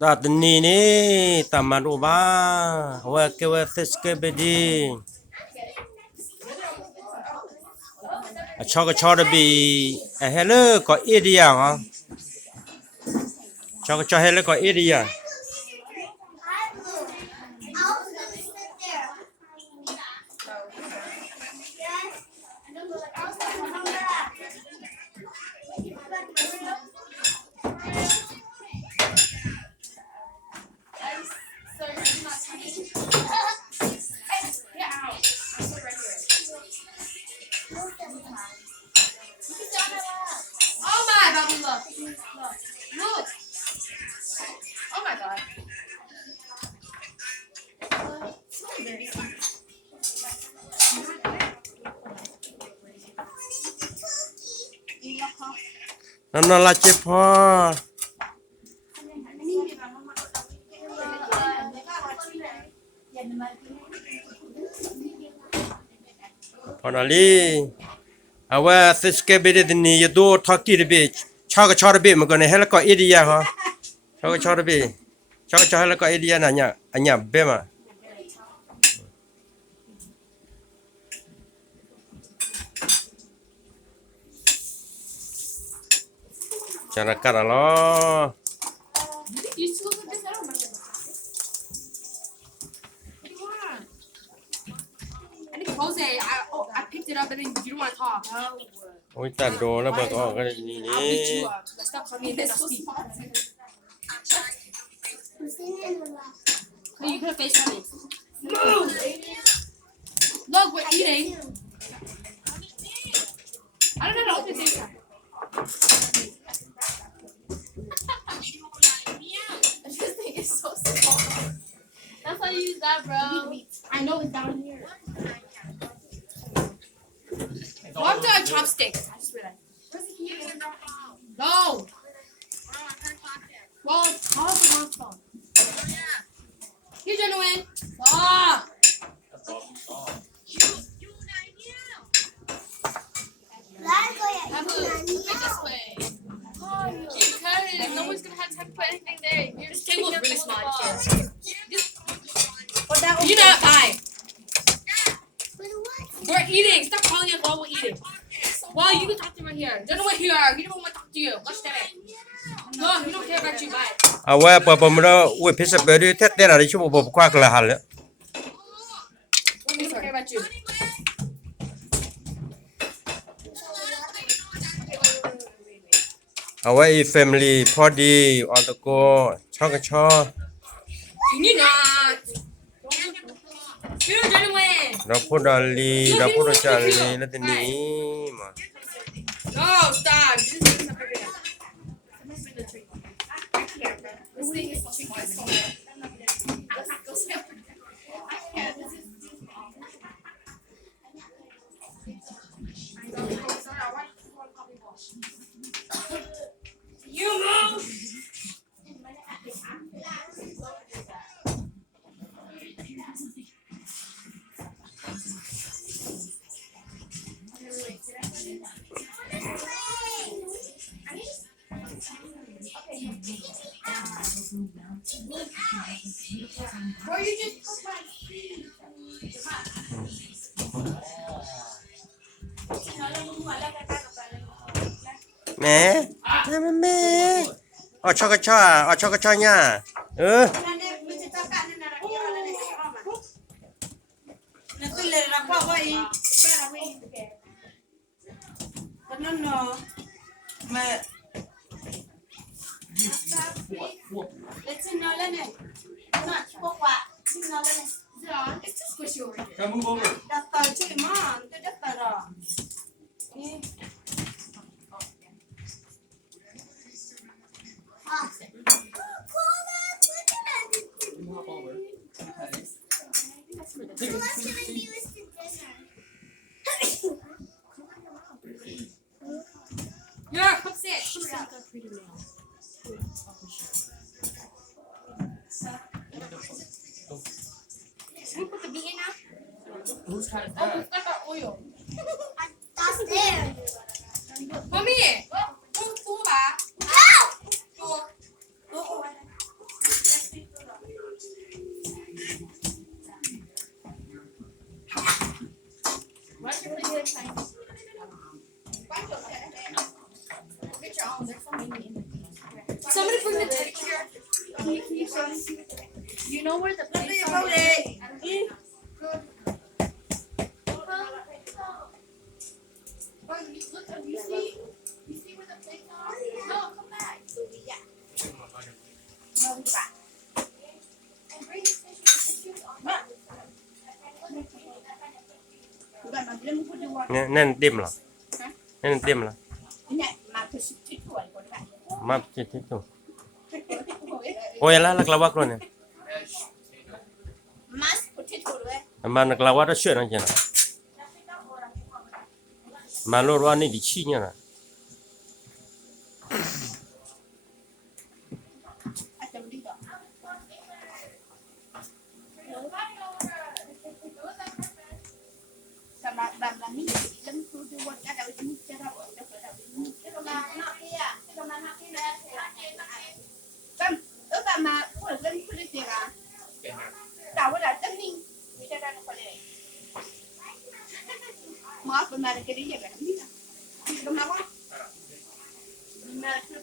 ta tin ni ni tamaru ba wa ke wa seske bedi a cho da bi a hello có idia ha cho hello có idia Oh my God, look. Look. Oh my God. nó là chế pho pho nó li à wa seske bedi ni do thaki de bi cho da bi mà còn hello có idia ha cho da bi cho hello có idia na nya anya be mà cara cara lo You still look this out. I think Jose, I picked it up and then you don't want to talk. ôi ta đồ nó bật ở cái gì I'll beat nhỉ you up. Like, stop calling me this. You could have faced me. Move! Look, we're eating. I don't know how to open this. This thing is so small. That's why you use that, bro. I know it's down here. Walk to a chopstick. I just realized. Where's the key? No. Well, call the wrong phone. Here, genuine. Ah. This way. Because no one's gonna have time to put anything there. This table's really small. You not buy. We're eating. Stop calling us while we're eating. Well, you can talk to him right here. Don't know what here. He don't want to talk to you. Watch that. No, he don't care about you. Bye. à wa pa pa mo we pisa bedi tet de la chu bo kwa kla hal He don't care about you. à wa family party on the go cho You need not. Here, genuine. nó phụ đali nó phụ đồ chali nó tin ni mà No, stop. This is not very good. This thing is too small. You move. Or you just put my feet. mẹ mẹ ở cho cái cho nha ừ It's too squishy over here. Can I move over? Can you hop over? Yeah, come sit. Should we put the meat in now? Whose cat is Oh, that? it's got that oil. That's there. Mommy, tú va. Tú. Why don't you play the time? Get your own. There's so many in there. Somebody bring the teddy bear. Can you show me? You know where the place is? You see where the plates are? No, come back. No, come back. And bring the tissues on. nên tiêm là nên tiêm là mà chết chết rồi ôi là kelawak rồi nè mà là kelawak đó chuyện nó chứ mà lô ra này đi chi nhá nè Maaf, benar ke dia kan? Kenapa? Benar, sudah